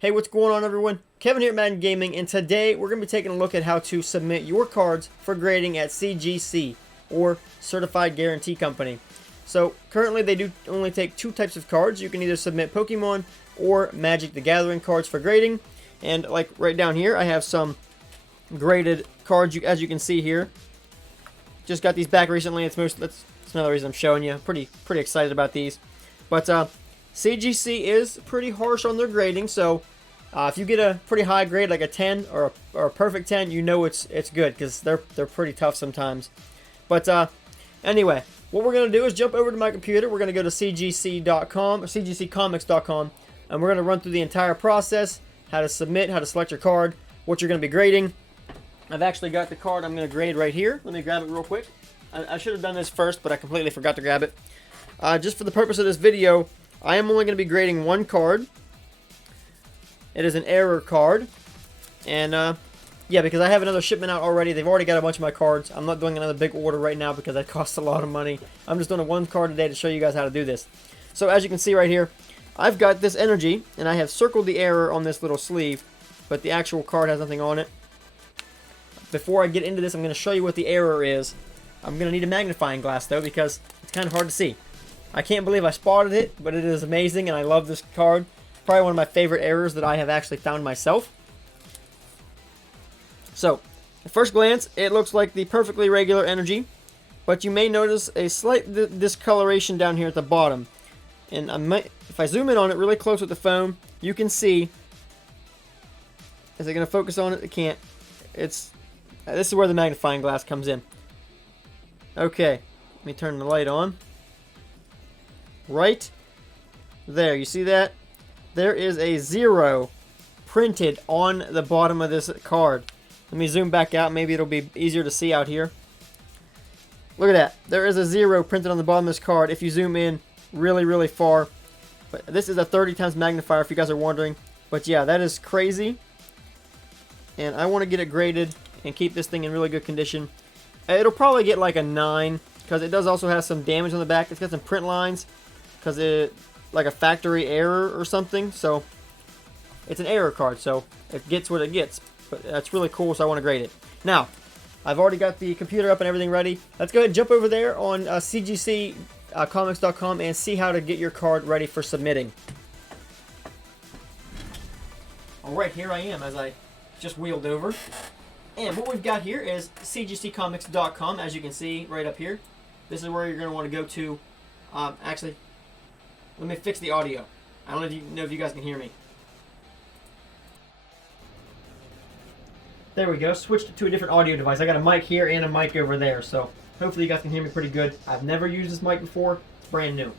Hey, what's going on, everyone? Kevin here at Madden Gaming, and today we're going to be taking a look at how to submit your cards for grading at CGC, or Certified Guarantee Company. So, currently they do only take two types of cards. You can either submit Pokemon or Magic the Gathering cards for grading. And like right down here, I have some graded cards, as you can see here. Just got these back recently. That's another reason I'm showing you. Pretty excited about these. But CGC is pretty harsh on their grading, so if you get a pretty high grade, like a 10 or a perfect 10, you know it's good, because they're pretty tough sometimes. But anyway, what we're going to do is jump over to my computer. We're going to go to CGC.com, or CGCcomics.com, and we're going to run through the entire process, how to submit, how to select your card, what you're going to be grading. I've actually got the card I'm going to grade right here. Let me grab it real quick. I should have done this first, but I completely forgot to grab it. Just for the purpose of this video, I am only going to be grading one card. It is an error card. And, yeah, because I have another shipment out already. They've already got a bunch of my cards. I'm not doing another big order right now because that costs a lot of money. I'm just doing a one card today to show you guys how to do this. So, as you can see right here, I've got this energy, and I have circled the error on this little sleeve, but the actual card has nothing on it. Before I get into this, I'm going to show you what the error is. I'm going to need a magnifying glass, though, because it's kind of hard to see. I can't believe I spotted it, but it is amazing, and I love this card. Probably one of my favorite errors that I have actually found myself. So, at first glance, it looks like the perfectly regular energy, but you may notice a slight discoloration down here at the bottom. And if I zoom in on it really close with the phone, you can see. Is it going to focus on it? It can't. This is where the magnifying glass comes in. Okay, let me turn the light on. Right there, you see that? There is a 0 printed on the bottom of this card. Let me zoom back out. Maybe it'll be easier to see out here. Look at that. There is a 0 printed on the bottom of this card if you zoom in really far. But this is a 30 times magnifier if you guys are wondering. But yeah, that is crazy. And I want to get it graded and keep this thing in really good condition. It'll probably get like a 9, because it does also have some damage on the back. It's got some print lines, because it like a factory error or something. So it's an error card, so it gets what it gets. But that's really cool, so I want to grade it. Now, I've already got the computer up and everything ready. Let's go ahead and jump over there on CGCcomics.com and see how to get your card ready for submitting. Alright, here I am as I just wheeled over. And what we've got here is CGCcomics.com, as you can see right up here. This is where you're going to want to go to. Actually, let me fix the audio. I don't know if you guys can hear me. There we go. Switched to a different audio device. I got a mic here and a mic over there, so hopefully you guys can hear me pretty good. I've never used this mic before. It's brand new.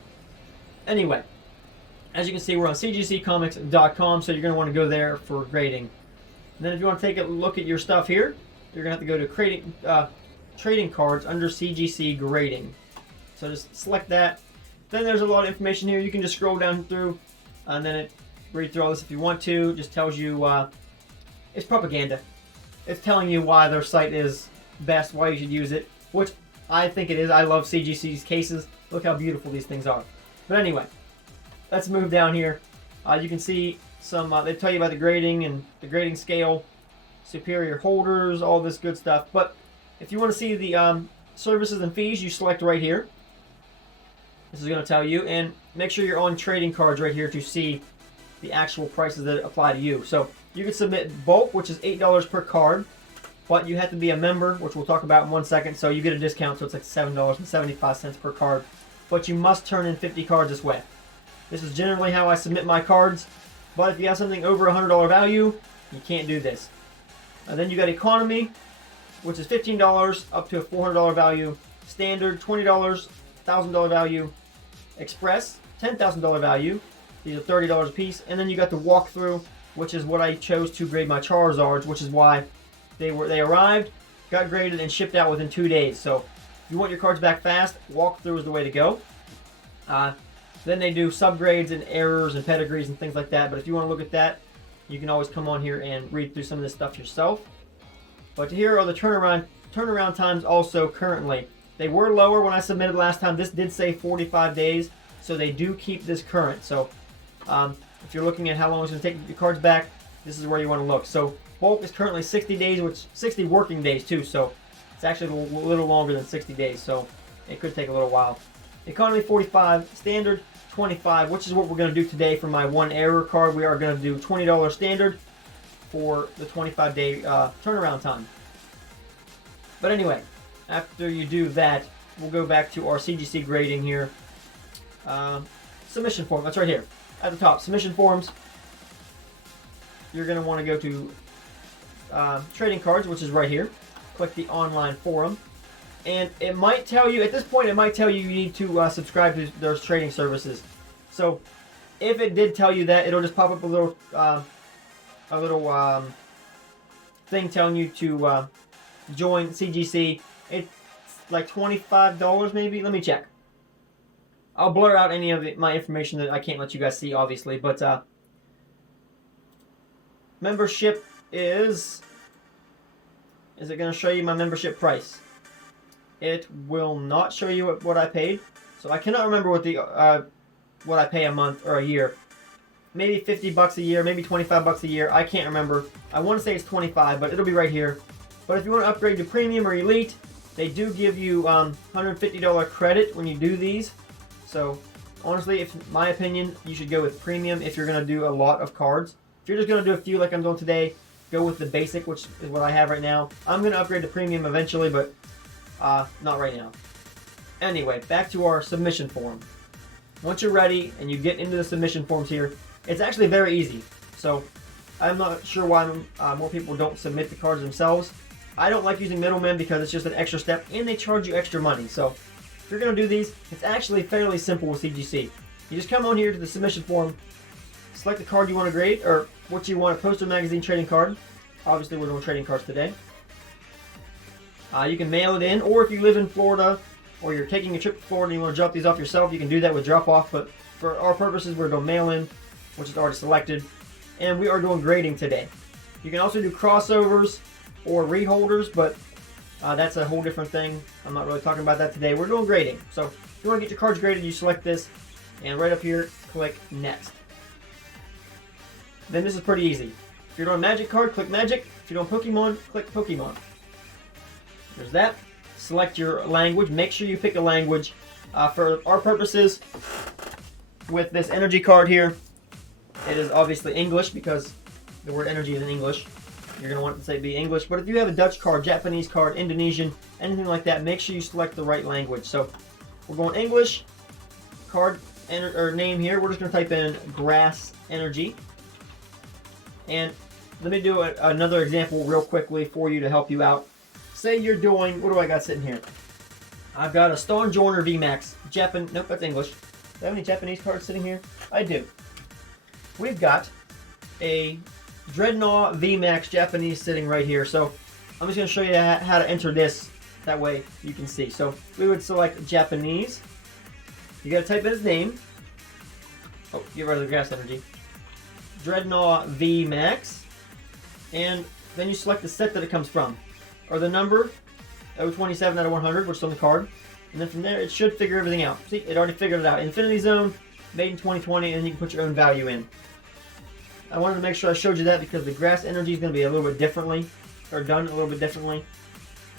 Anyway, as you can see, we're on CGCcomics.com, so you're going to want to go there for grading. And then if you want to take a look at your stuff here, you're going to have to go to trading cards under CGC grading. So just select that. Then there's a lot of information here. You can just scroll down through, and then read through all this if you want to. It just tells you it's propaganda. It's telling you why their site is best, why you should use it, which I think it is. I love CGC's cases. Look how beautiful these things are. But anyway, let's move down here. You can see some, they tell you about the grading and the grading scale, superior holders, all this good stuff. But if you want to see the services and fees, you select right here. This is going to tell you, and make sure you're on trading cards right here to see the actual prices that apply to you. So you can submit bulk, which is $8 per card, but you have to be a member, which we'll talk about in 1 second. So you get a discount, so it's like $7.75 per card. But you must turn in 50 cards this way. This is generally how I submit my cards. But if you have something over $100 value, you can't do this. And then you got economy, which is $15 up to a $400 value. Standard, $20, $1,000 value. Express, $10,000 value. These are $30 a piece. And then you got the walkthrough, which is what I chose to grade my Charizards, which is why they arrived, got graded, and shipped out within 2 days. So if you want your cards back fast, walkthrough is the way to go. Then they do subgrades and errors and pedigrees and things like that. But if you want to look at that, you can always come on here and read through some of this stuff yourself. But here are the turnaround times also currently. They were lower when I submitted last time. This did say 45 days, so they do keep this current. So if you're looking at how long it's going to take your cards back, this is where you want to look. So bulk is currently 60 days, which 60 working days too. So it's actually a little longer than 60 days. So it could take a little while. Economy 45, standard 25, which is what we're going to do today for my one error card. We are going to do $20 standard for the 25-day turnaround time. But anyway, after you do that, we'll go back to our CGC grading here. Submission form, that's right here at the top. Submission forms. You're going to want to go to trading cards, which is right here. Click the online forum. And it might tell you, at this point, it might tell you need to subscribe to those trading services. So if it did tell you that, it'll just pop up a little thing telling you to join CGC. It's like $25 maybe. Let me check. I'll blur out any of my information that I can't let you guys see, obviously. But membership is it going to show you my membership price? It will not show you what I paid. So I cannot remember what I pay a month or a year. Maybe 50 bucks a year, maybe 25 bucks a year. I can't remember. I want to say it's 25, but it'll be right here. But if you want to upgrade to premium or elite, they do give you $150 credit when you do these. So honestly, if my opinion, you should go with premium if you're going to do a lot of cards. If you're just going to do a few like I'm doing today, go with the basic, which is what I have right now. I'm going to upgrade to premium eventually, but not right now. Anyway, back to our submission form. Once you're ready and you get into the submission forms here, it's actually very easy. So I'm not sure why more people don't submit the cards themselves. I don't like using middlemen because it's just an extra step and they charge you extra money. So if you're going to do these, it's actually fairly simple with CGC. You just come on here to the submission form, select the card you want to grade or what you want, a poster, magazine, trading card. Obviously we're doing trading cards today. You can mail it in, or if you live in Florida or you're taking a trip to Florida and you want to drop these off yourself, you can do that with drop off. But for our purposes, we're doing mail in, which is already selected. And we are doing grading today. You can also do crossovers or read holders, but that's a whole different thing. I'm not really talking about that today. We're doing grading. So if you want to get your cards graded, you select this, and right up here, click Next. Then this is pretty easy. If you're doing Magic card, click Magic. If you're doing Pokemon, click Pokemon. There's that. Select your language. Make sure you pick a language. For our purposes, with this energy card here, it is obviously English because the word energy is in English. You're going to want it to say be English. But if you have a Dutch card, Japanese card, Indonesian, anything like that, make sure you select the right language. So we're going English. Card or name here. We're just going to type in grass energy. And let me do another example real quickly for you to help you out. Say you're doing, what do I got sitting here? I've got a Stone Joiner VMAX. Nope, that's English. Do I have any Japanese cards sitting here? I do. We've got a Dreadnought VMAX Japanese sitting right here. So I'm just going to show you how to enter this. That way you can see. So we would select Japanese. You got to type in his name. Oh, get rid of the grass energy. Dreadnought VMAX. And then you select the set that it comes from. Or the number, 027 out of 100, which is on the card. And then from there, it should figure everything out. See, it already figured it out. Infinity Zone, made in 2020, and you can put your own value in. I wanted to make sure I showed you that because the grass energy is going to be a little bit differently, or done a little bit differently.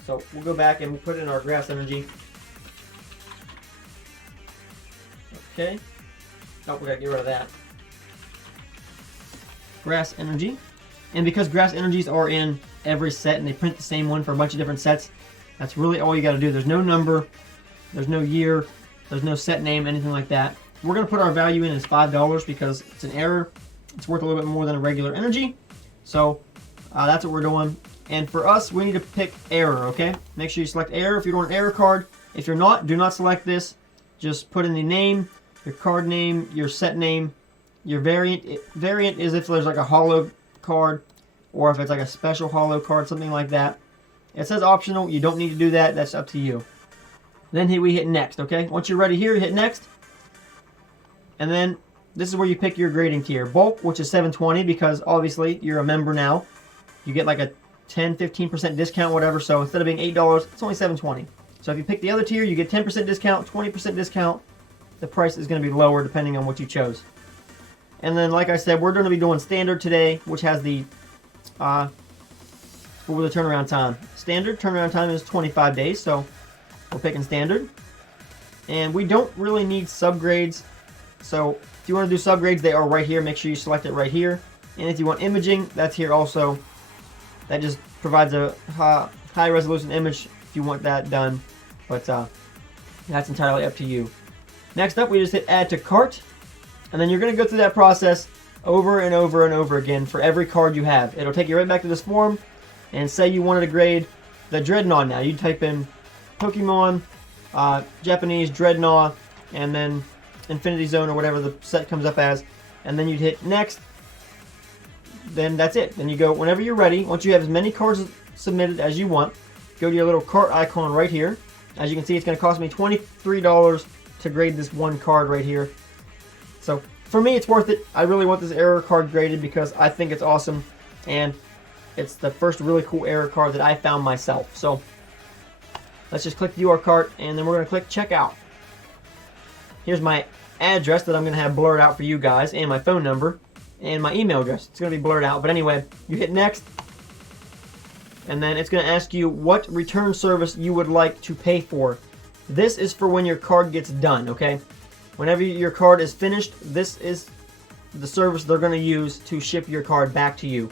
So we'll go back and we'll put in our grass energy. Okay. Oh, we got to get rid of that. Grass energy. And because grass energies are in every set and they print the same one for a bunch of different sets, that's really all you got to do. There's no number, there's no year, there's no set name, anything like that. We're going to put our value in as $5 because it's an error. It's worth a little bit more than a regular energy. So that's what we're doing. And for us, we need to pick error, okay? Make sure you select error if you're doing an error card. If you're not, do not select this. Just put in the name, your card name, your set name, your variant. Variant is if there's like a hollow card, or if it's like a special hollow card, something like that. It says optional. You don't need to do that. That's up to you. Then we hit next, okay? Once you're ready here, hit next. And then this is where you pick your grading tier. Bulk, which is $7.20 because obviously you're a member now. You get like a 10-15% discount, whatever. So instead of being $8, it's only $7.20. So if you pick the other tier, you get 10% discount, 20% discount. The price is going to be lower depending on what you chose. And then, like I said, we're going to be doing standard today, which has the what was the turnaround time? Standard turnaround time is 25 days, so we're picking standard. And we don't really need subgrades, so if you want to do subgrades, they are right here. Make sure you select it right here. And if you want imaging, that's here also. That just provides a high resolution image if you want that done, but that's entirely up to you. Next up, we just hit add to cart, and then you're going to go through that process over and over and over again for every card you have. It'll take you right back to this form, and say you wanted to grade the dreadnought now. You type in Pokemon, Japanese dreadnought, and then Infinity Zone or whatever the set comes up as, and then you'd hit next. Then that's it. Then you go whenever you're ready. Once you have as many cards submitted as you want, go to your little cart icon right here. As you can see, it's going to cost me $23 to grade this one card right here. So for me, it's worth it. I really want this error card graded because I think it's awesome, and it's the first really cool error card that I found myself. So let's just click view our cart, and then we're going to click checkout. Here's my address that I'm going to have blurred out for you guys, and my phone number, and my email address. It's going to be blurred out, but anyway, you hit next, and then it's going to ask you what return service you would like to pay for. This is for when your card gets done, okay? Whenever your card is finished, this is the service they're going to use to ship your card back to you.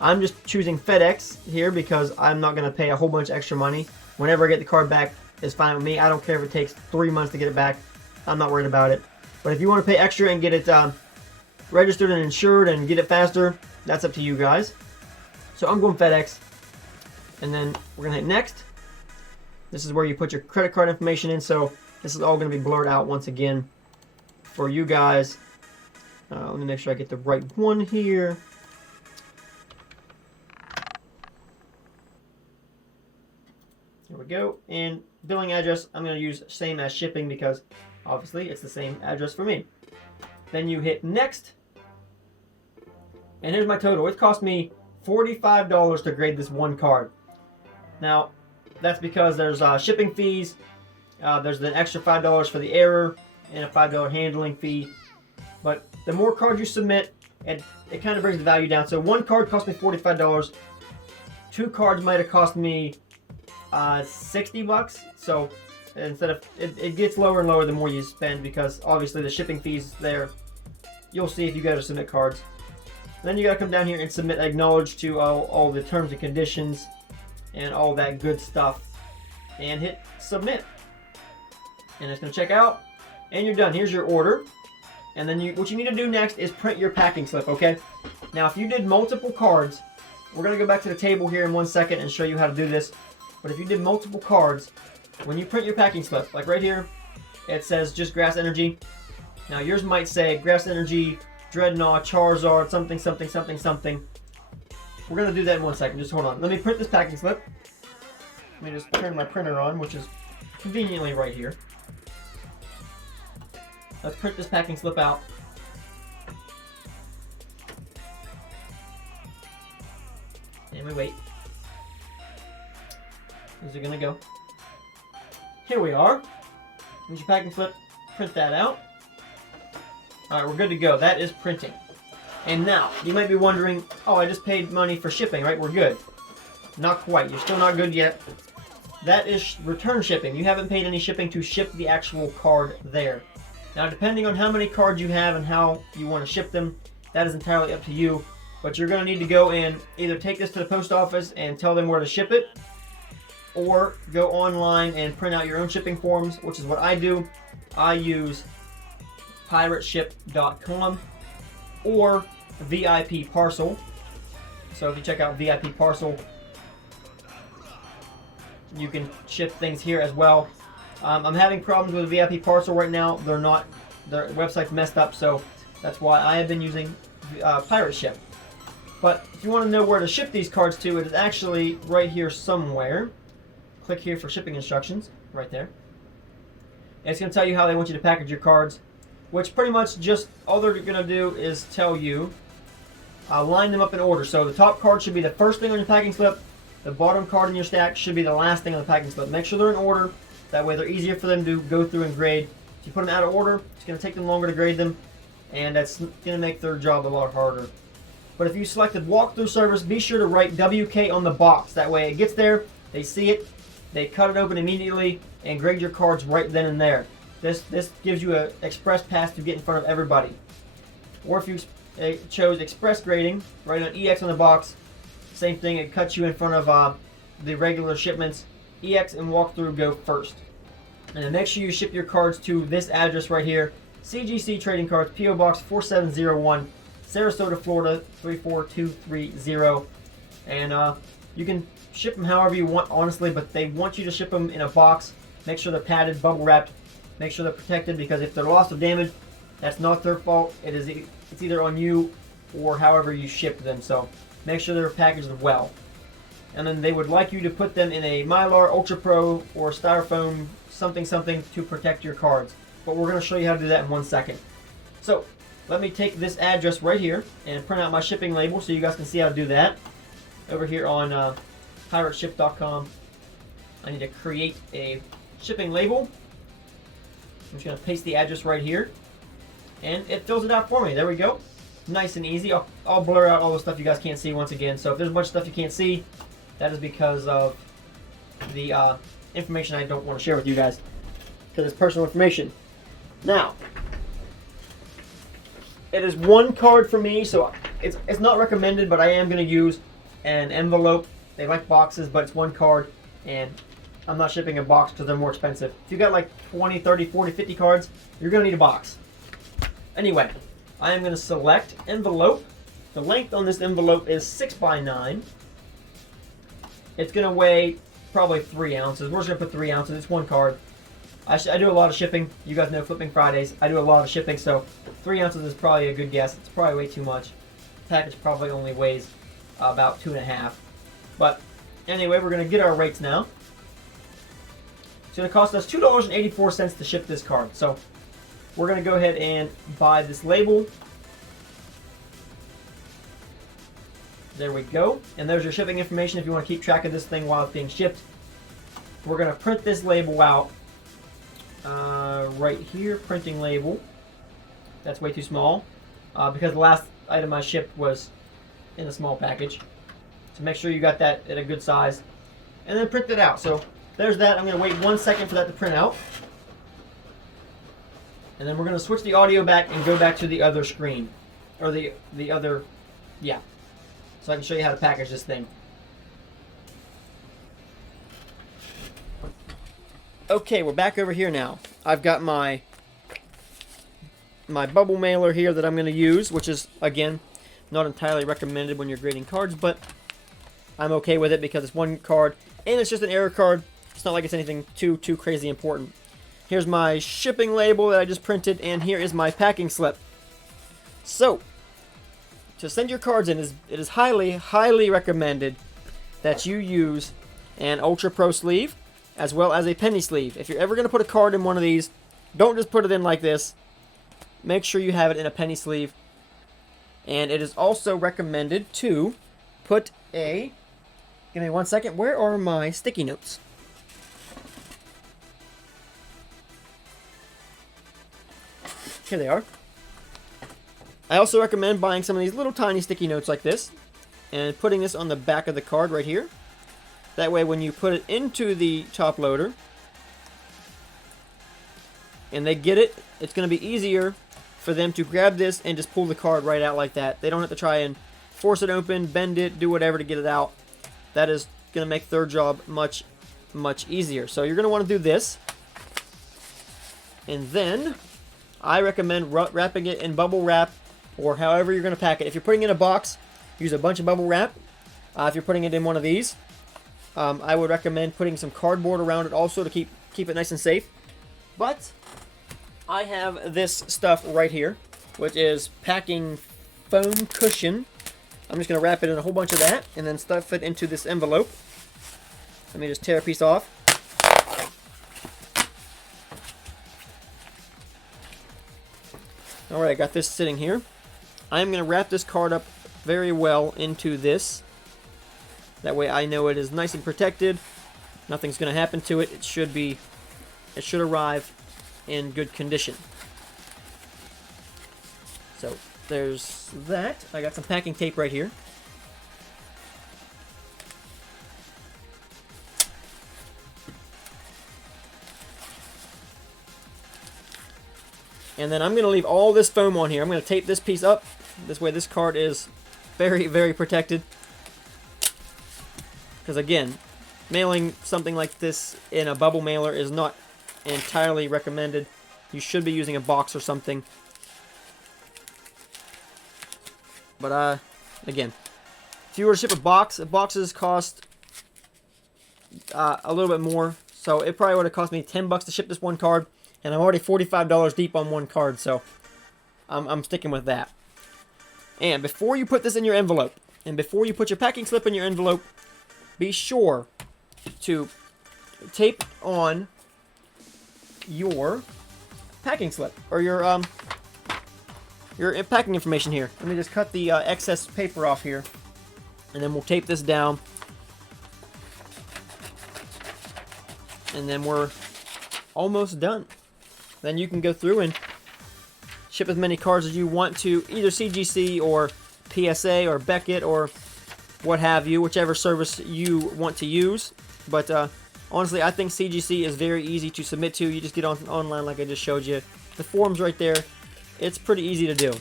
I'm just choosing FedEx here because I'm not going to pay a whole bunch of extra money. Whenever I get the card back, it's fine with me. I don't care if it takes 3 months to get it back. I'm not worried about it. But if you want to pay extra and get it registered and insured and get it faster, that's up to you guys. So I'm going FedEx, and then we're gonna hit next. This is where you put your credit card information in, so this is all gonna be blurred out once again for you guys. Let me make sure I get the right one here. There we go. And billing address, I'm gonna use same as shipping because obviously it's the same address for me. Then you hit next, and here's my total. It cost me $45 to grade this one card. Now, that's because there's shipping fees, there's an extra $5 for the error, and a $5 handling fee. But the more cards you submit, it kind of brings the value down. So one card cost me $45. 2 cards might have cost me $60. So instead of it gets lower and lower the more you spend, because obviously the shipping fees there. You'll see if you got to submit cards. Then you got to come down here and submit acknowledge to all the terms and conditions and all that good stuff, and hit submit. And it's going to check out, and you're done. Here's your order. And then what you need to do next is print your packing slip, okay? Now, if you did multiple cards, we're going to go back to the table here in 1 second and show you how to do this. But if you did multiple cards, when you print your packing slip, like right here, it says just Grass Energy. Now yours might say Grass Energy, Dreadnought, Charizard, something, something, something, something. We're going to do that in 1 second. Just hold on. Let me print this packing slip. Let me just turn my printer on, which is conveniently right here. Let's print this packing slip out. And we wait. Is it going to go? Here we are. Here's your packing slip. Print that out. Alright, we're good to go. That is printing. And now, you might be wondering, oh, I just paid money for shipping, right? We're good. Not quite. You're still not good yet. That is return shipping. You haven't paid any shipping to ship the actual card there. Now, depending on how many cards you have and how you want to ship them, that is entirely up to you. But you're going to need to go and either take this to the post office and tell them where to ship it, or go online and print out your own shipping forms, which is what I do. I use pirateship.com or VIP Parcel. So if you check out VIP Parcel, you can ship things here as well. I'm having problems with VIP Parcel right now. Their website's messed up, so that's why I have been using Pirate Ship. But if you want to know where to ship these cards to, it is actually right here somewhere. Click here for shipping instructions, right there. And it's going to tell you how they want you to package your cards, which pretty much just all they're going to do is tell you, line them up in order. So the top card should be the first thing on your packing slip. The bottom card in your stack should be the last thing on the packing slip. Make sure they're in order. That way they're easier for them to go through and grade. If you put them out of order, it's going to take them longer to grade them. and that's going to make their job a lot harder. But if you selected walkthrough service, be sure to write WK on the box. That way it gets there, they see it, they cut it open immediately, and grade your cards right then and there. This gives you an express pass to get in front of everybody. Or if you chose express grading, write on EX on the box, same thing, it cuts you in front of the regular shipments. EX and walkthrough go first. And then make sure you ship your cards to this address right here, CGC Trading Cards, P.O. Box 4701, Sarasota, Florida 34230. And you can ship them however you want, honestly, but they want you to ship them in a box. Make sure they're padded, bubble wrapped. Make sure they're protected, because if they're lost or damaged, that's not their fault. It's either on you or however you ship them. So make sure they're packaged well. And then they would like you to put them in a mylar, ultra pro, or styrofoam something to protect your cards. But we're going to show you how to do that in 1 second. So let me take this address right here and print out my shipping label so you guys can see how to do that. Over here on pirateship.com, I need to create a shipping label. I'm just going to paste the address right here, and it fills it out for me. There we go. Nice and easy. I'll blur out all the stuff you guys can't see once again. So if there's a bunch of stuff you can't see, that is because of the information I don't want to share with you guys, because it's personal information. Now, it is one card for me, so it's not recommended, but I am going to use an envelope. They like boxes, but it's one card, and I'm not shipping a box because they're more expensive. If you got like 20, 30, 40, 50 cards, you're going to need a box. Anyway, I am going to select envelope. The length on this envelope is 6x9. It's going to weigh probably 3 ounces. We're just going to put 3 ounces. It's one card. I do a lot of shipping. You guys know Flipping Fridays. I do a lot of shipping, so 3 ounces is probably a good guess. It's probably way too much. The package probably only weighs about 2.5. But anyway, we're going to get our rates now. It's going to cost us $2.84 to ship this card. So we're going to go ahead and buy this label. There we go. And there's your shipping information if you want to keep track of this thing while it's being shipped. We're going to print this label out right here. Printing label. That's way too small because the last item I shipped was in a small package. So make sure you got that at a good size. And then print it out. So there's that. I'm going to wait 1 second for that to print out. And then we're going to switch the audio back and go back to the other screen. Or the other, yeah. So I can show you how to package this thing. Okay, we're back over here now. I've got my bubble mailer here that I'm going to use, which is, again, not entirely recommended when you're grading cards, but I'm okay with it because it's one card, and it's just an error card. It's not like it's anything too crazy important. Here's my shipping label that I just printed, and here is my packing slip. So, to send your cards in, it is highly recommended that you use an Ultra Pro sleeve as well as a penny sleeve. If you're ever going to put a card in one of these, don't just put it in like this. Make sure you have it in a penny sleeve. And it is also recommended to put a... Give me 1 second. Where are my sticky notes? Here they are. I also recommend buying some of these little tiny sticky notes like this and putting this on the back of the card right here. That way when you put it into the top loader and they get it, it's going to be easier for them to grab this and just pull the card right out like that. They don't have to try and force it open, bend it, do whatever to get it out. That is going to make their job much easier. So you're going to want to do this. And then I recommend wrapping it in bubble wrap or however you're going to pack it. If you're putting it in a box, use a bunch of bubble wrap. If you're putting it in one of these, I would recommend putting some cardboard around it also to keep it nice and safe. But I have this stuff right here, which is packing foam cushion. I'm just going to wrap it in a whole bunch of that and then stuff it into this envelope. Let me just tear a piece off. Alright, I got this sitting here. I'm going to wrap this card up very well into this. That way I know it is nice and protected. Nothing's going to happen to it. It should arrive in good condition. So there's that. I got some packing tape right here. And then I'm going to leave all this foam on here. I'm going to tape this piece up. This way this card is very, very protected. Because again, mailing something like this in a bubble mailer is not entirely recommended. You should be using a box or something. But again, if you were to ship a box, boxes cost a little bit more. So it probably would have cost me $10 to ship this one card. And I'm already $45 deep on one card, so I'm sticking with that. And before you put this in your envelope, and before you put your packing slip in your envelope, be sure to tape on your packing slip, or your packing information here. Let me just cut the excess paper off here, and then we'll tape this down. And then we're almost done. Then you can go through and ship as many cards as you want to either CGC or PSA or Beckett or what have you, whichever service you want to use. But honestly, I think CGC is very easy to submit to. You just get online like I just showed you. The form's right there. It's pretty easy to do.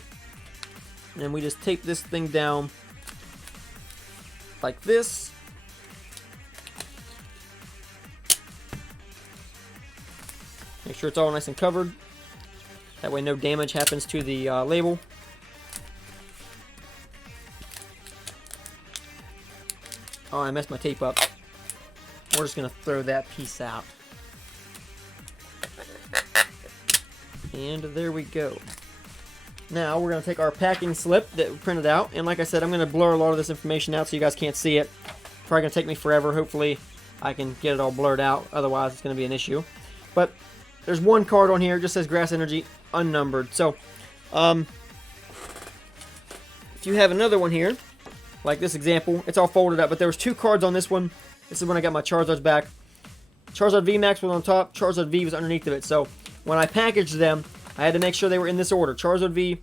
And we just tape this thing down like this. Make sure it's all nice and covered. That way no damage happens to the label. Oh, I messed my tape up. We're just going to throw that piece out. And there we go. Now we're going to take our packing slip that we printed out. And like I said, I'm going to blur a lot of this information out so you guys can't see it. Probably going to take me forever. Hopefully I can get it all blurred out. Otherwise it's going to be an issue. But there's one card on here. It just says Grass Energy unnumbered. So if you have another one here, like this example, it's all folded up. But there was 2 cards on this one. This is when I got my Charizards back. Charizard VMAX was on top. Charizard V was underneath of it. So when I packaged them, I had to make sure they were in this order. Charizard V,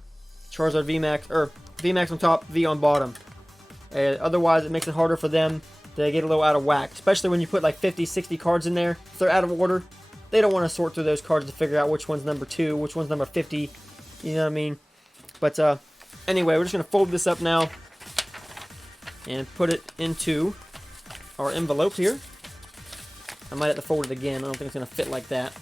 Charizard VMAX, or VMAX on top, V on bottom. Otherwise, it makes it harder for them to get a little out of whack. Especially when you put like 50, 60 cards in there. If they're out of order, they don't want to sort through those cards to figure out which one's number 2, which one's number 50. You know what I mean? But anyway, we're just going to fold this up now and put it into our envelope here. I might have to fold it again. I don't think it's going to fit like that.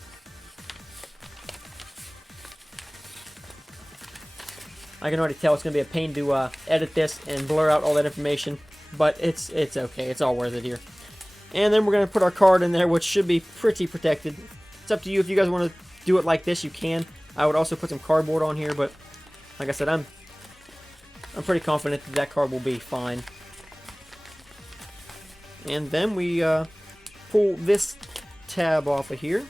I can already tell it's going to be a pain to edit this and blur out all that information. But it's okay. It's all worth it here. And then we're going to put our card in there, which should be pretty protected. It's up to you. If you guys want to do it like this, you can. I would also put some cardboard on here, but like I said, I'm pretty confident that that card will be fine. And then we pull this tab off of here.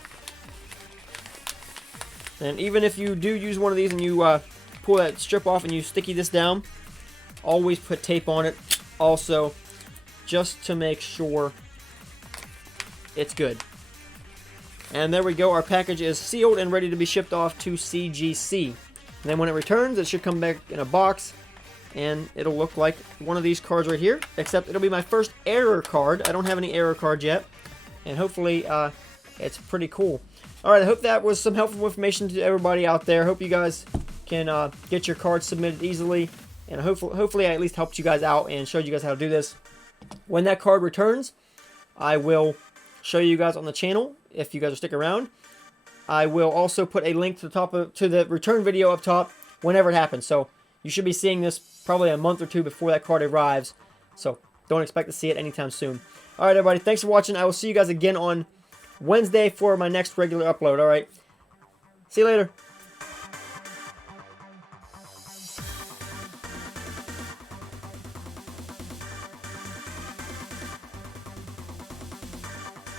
And even if you do use one of these and you pull that strip off and you sticky this down, always put tape on it also, just to make sure it's good. And there we go. Our package is sealed and ready to be shipped off to CGC. And then when it returns, it should come back in a box, and it'll look like one of these cards right here, except it'll be my first error card. I don't have any error cards yet, and hopefully it's pretty cool. Alright, I hope that was some helpful information to everybody out there. Hope you guys can get your cards submitted easily, and hopefully I at least helped you guys out and showed you guys how to do this. When that card returns, I will show you guys on the channel if you guys will stick around. I will also put a link to the return video up top whenever it happens. So you should be seeing this probably a month or 2 before that card arrives. So don't expect to see it anytime soon. Alright everybody, thanks for watching. I will see you guys again on Wednesday for my next regular upload. Alright, see you later.